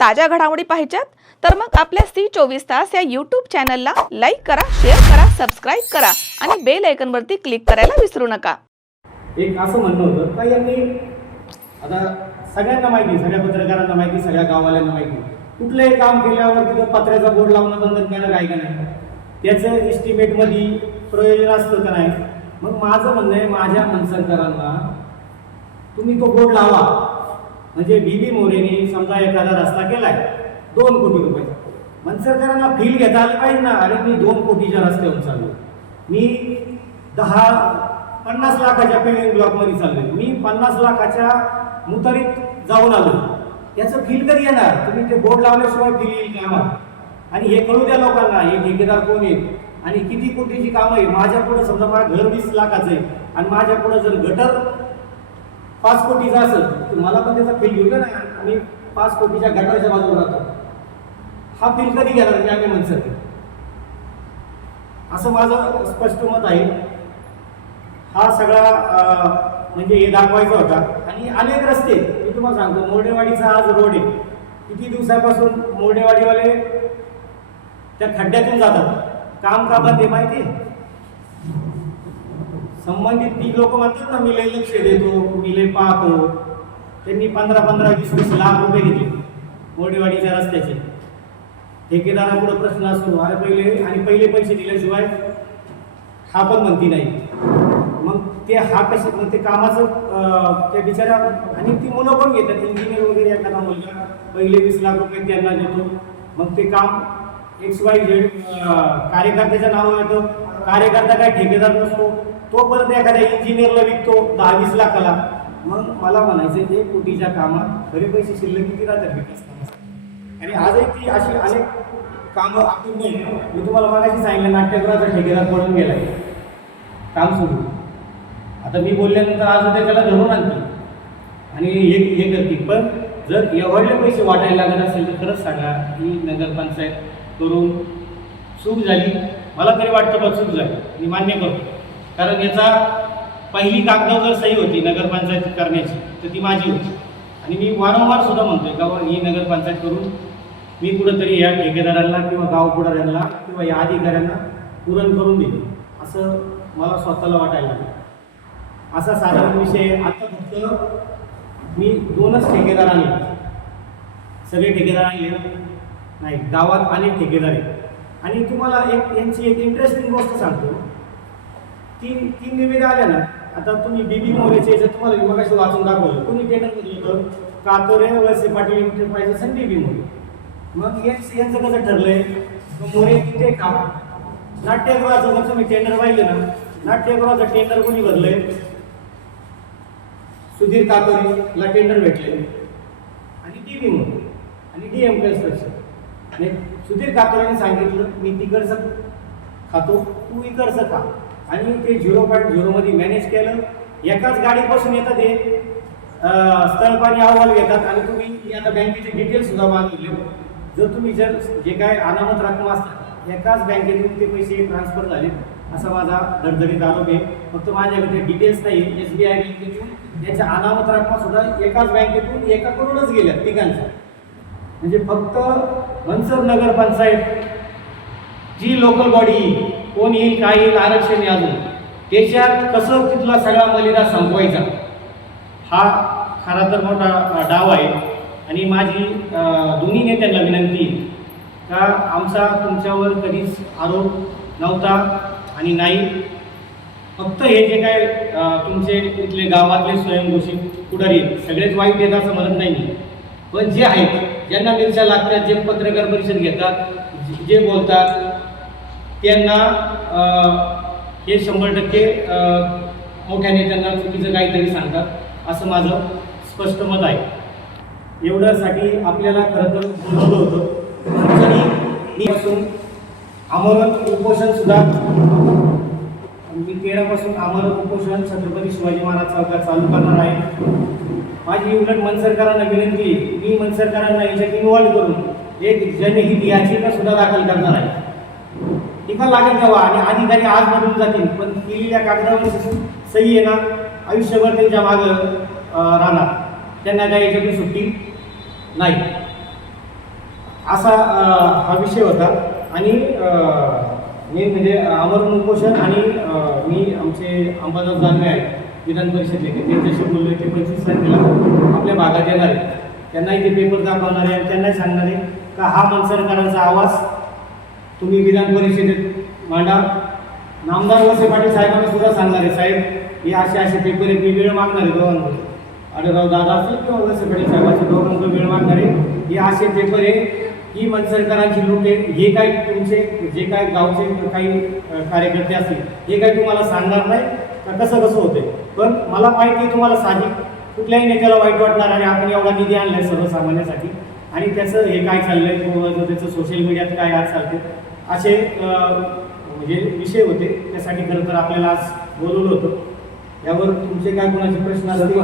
ताज्या घडामोडी पाहिजेत तर मग आपल्या सी चोवीस तास या यूट्यूब चॅनलला लाईक करा शेअर करा सबस्क्राईब करा आणि बेल आयकनवरती क्लिक करायला विसरू नका. एक असं म्हणणं होतं का यांनी आता सगळ्यांना माहिती सगळ्या पत्रकारांना माहिती सगळ्या गाववाल्यांना माहिती कुठलंही काम केल्यावर तिथं पत्र्याचा बोर्ड लावणं तंत्रज्ञान काय का नाही? त्याचं एस्टिमेटमध्ये प्रयोजन असतं का नाही? मग माझं म्हणणं आहे माझ्या मनसरकरांना तुम्ही तो बोर्ड लावा. म्हणजे बी बी मोरेने समजा एखादा रस्ता केलाय दोन कोटी रुपये. मनसरकरांना फील घेता आलं पाहिजे ना अरे मी दोन कोटीच्या रस्त्यावर चाललो. मी दहा पन्नास लाखाच्या पेमेंट ब्लॉकमध्ये चाललोय. मी पन्नास लाखाच्या मुतारीत जाऊन आलो याचं फील कधी येणार? तुम्ही ते बोर्ड लावल्याशिवाय फील येईल का आणि हे कळू द्या लोकांना हे ठेकेदार कोण आहे आणि किती कोटीची कामं आहे माझ्या पुढे समजा मला घर वीस लाखाचं आहे. आणि माझ्या पुढे जर गटर पाच कोटीचा असेल तर मला पण त्याचा फील घेऊ द्या ना आम्ही पाच कोटीच्या गटाराच्या बाजूला राहतो. हा फील कधी घेणार म्हणजे आम्ही म्हणसर असं माझं स्पष्ट मत आहे. हा सगळा म्हणजे हे दाखवायचा होता. आणि अनेक रस्ते मी तुम्हाला सांगतो मोर्डेवाडीचा आज रोड आहे. किती दिवसापासून मोर्डेवाडीवाले त्या खड्ड्यातून जातात. काम का ते माहिती आहे? संबंधित ती लोक म्हणतात ना मी लय लक्ष देतो मी लय पाहतो. त्यांनी पंधरा पंधरा वीस वीस लाख रुपये घेतले मोडीवाडीच्या रस्त्याचे. ठेकेदारापुढे प्रश्न असतो अरे पहिले आणि पहिले पैसे दिल्याशिवाय हा पण म्हणती नाही. मग ते हा कसे मग ते कामाचं त्या बिचाऱ्या आणि ती मुलं पण घेतात इंजिनियर वगैरे एखादा मुलगा पहिले वीस लाख रुपये त्यांना देतो. मग ते काम एक्स वाय झेड कार्यकर्त्याच्या नावावर येतं. कार्यकर्ता काय ठेकेदार नसतो. तो परत एखाद्या इंजिनियरला विकतो दहा वीस लाखाला. मग मला म्हणायचं एक कोटीच्या कामात खरे पैसे शिल्लक किती राहतात विकास आणि आजही ती अशी अनेक कामं आपण नाही. मी तुम्हाला मागाशी सांगितलं नाट्यगृहाचा ठेकेदार पडून गेला काम सुरू. आता मी बोलल्यानंतर आज त्याला धरून आणते. आणि हे हे करतील पण जर एवढे पैसे वाटायला लागत असेल तर खरंच सांगा ही नगरपंचायत करून चूक झाली. मला तरी वाटतं पण चूक झाली. मी मान्य करतो. कारण याचा पहिली कागदावर जर सही होती नगरपंचायत करण्याची तर ती माझी होती. आणि मी वारंवार सुद्धा म्हणतोय का ही नगरपंचायत करून मी कुठंतरी या ठेकेदारांना किंवा गाव पुढाऱ्यांना किंवा या अधिकाऱ्यांना पूरण करून दिले असं मला स्वतःला वाटायला लागलं. असा साधारण विषय आता फक्त मी दोनच ठेकेदार आणले सगळे ठेकेदार आणले नाही गावात अनेक ठेकेदार आहेत. आणि तुम्हाला एक यांची एक इंटरेस्टिंग गोष्ट सांगतो. तीन तीन निवेदन आल्या ना आता तुम्ही बीबी मोरेचे याच्यात तुम्हाला विभागाशी वाचून दाखवलं. कोणी टेंडर दिलं होतं? कातोरे वळसे पाटील एंटरप्राइजेस आणि बीबी मोरे मग यांचं यांचं कसं ठरलंय? मोरे तिथे काम नाट्यगृहाचं जर तुम्ही टेंडर पाहिलं ना नाट्यगृहाचं टेंडर कोणी भरलंय? सुधीर कातोरेला टेंडर भेटले आणि टी व्ही म्हणून आणि डी एम कन्स्ट्रक्शन आणि सुधीर कातोरेने सांगितलं मी तिकडचं खातो तू इकडचं खा. आणि ते झिरो पॉईंट झिरोमध्ये मॅनेज केलं. एकाच गाडीपासून येतात ते अं, स्थळपाणी अहवाल घेतात आणि तुम्ही आता बँकेचे डिटेल्स सुद्धा मागितले. जर तुम्ही जर जे काय अनामत रक्कम असतात एकाच बँकेतून ते पैसे ट्रान्सफर झाले असा माझा धडधडीत आरोप आहे. फक्त माझ्याकडे डिटेल्स नाही एस बी आय बँकेतून याच्या अनामत रक्कम सुद्धा एकाच बँकेतून एकाकडूनच गेल्या तिघांच्या. म्हणजे फक्त मनसर नगरपंचायत जी लोकल बॉडी कोण येईल काय येईल आरक्षण आहे अजून. त्याच्यात कसं तिथला सगळा मलिदा संपवायचा? हा खरा तर मोठा डाव आहे. आणि माझी दोन्ही नेत्यांना विनंती का आमचा तुमच्यावर कधीच आरोप नव्हता आणि नाही. फक्त हे जे काय तुमचे इथले गावातले स्वयंघोषित पुढारी सगळेच वाईट आहेत असं म्हणत नाही पण जे आहेत ज्यांना मिरच्या लागतात जे पत्रकार परिषद घेतात जे बोलतात त्यांना हे शंभर टक्के मोठ्याने त्यांना चुकीचं काहीतरी सांगतात असं माझं स्पष्ट मत आहे. एवढ्यासाठी आपल्याला खरं तर बोलवलं होतं. आणि मी पासून आमरण उपोषणसुद्धा मी तेरापासून आमरण उपोषण छत्रपती शिवाजी महाराज चौकात चालू करणार आहे. माझी उलट मनसरकारांना विनंती मी मनसरकारांना याच्यात इन्व्हॉल्व करून एक जनहित याचिका सुद्धा दाखल करणार आहे. निकाल लागेल तेव्हा आणि अधिकारी आज बदलून जातील. पण केलेल्या कागदावर सही आहे ना आयुष्यभर त्यांच्या मागं राहणार. त्यांना काही याच्यातून सुट्टी नाही. असा हा विषय होता. आणि मी म्हणजे आमरण उपोषण आणि मी आमचे अंबादास दानवे आहेत विधान परिषदेचे त्यांच्याशी बोललो ते पंचवीस तारखेला आपल्या भागात येणार आहेत. त्यांनाही ते पेपर दाखवणार आहे त्यांनाही सांगणार आहे का हा मनसरकरांचा आवाज तुम्ही विधान परिषदेत मांडा. नामदार वसे पाटील साहेबांना सुद्धा सांगणार आहे साहेब हे असे असे पेपर आहे मी वेळ मागणार आहे दोघांकडे आढळराव दादा असेल किंवा वसे पाटील साहेबांचे दोघांकडे वेळ मागणार आहे. हे असे पेपर आहे ही मनसरकरांची लोक आहे हे काय तुमचे जे काय गावचे काही कार्यकर्ते असतील हे काय तुम्हाला सांगणार नाही का कसं कसं होते पण मला माहिती तुम्हाला साधी कुठल्याही नेत्याला वाईट वाटणार आणि आपण एवढा निधी आणलाय सर्वसामान्यासाठी. आणि त्याचं हे काय चाललंय? किंवा त्याचं सोशल मीडियात काय आज चालते असे म्हणजे विषय होते. त्यासाठी खरं तर आपल्याला आज बोलवलं होतं. यावर तुमचे काय कोणाचे प्रश्न असतील?